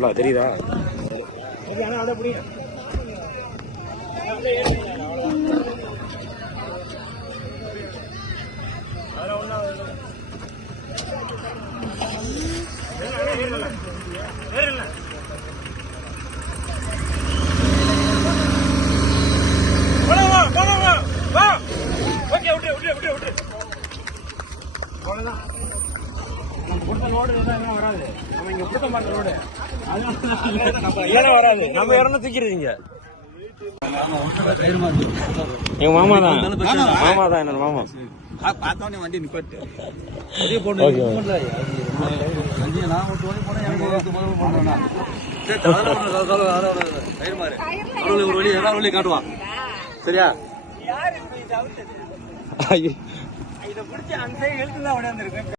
ஃபுல்லா தெரியுதா? வராது. நம்ம இடம் தூக்கிறீங்க. எங்க மாமா தான் என்னோட மாமா. பார்த்தோன்னே வண்டி நிப்பாட்டு காட்டுவான். சரியா? இதை பிடிச்சி அந்த எழுத்து தான்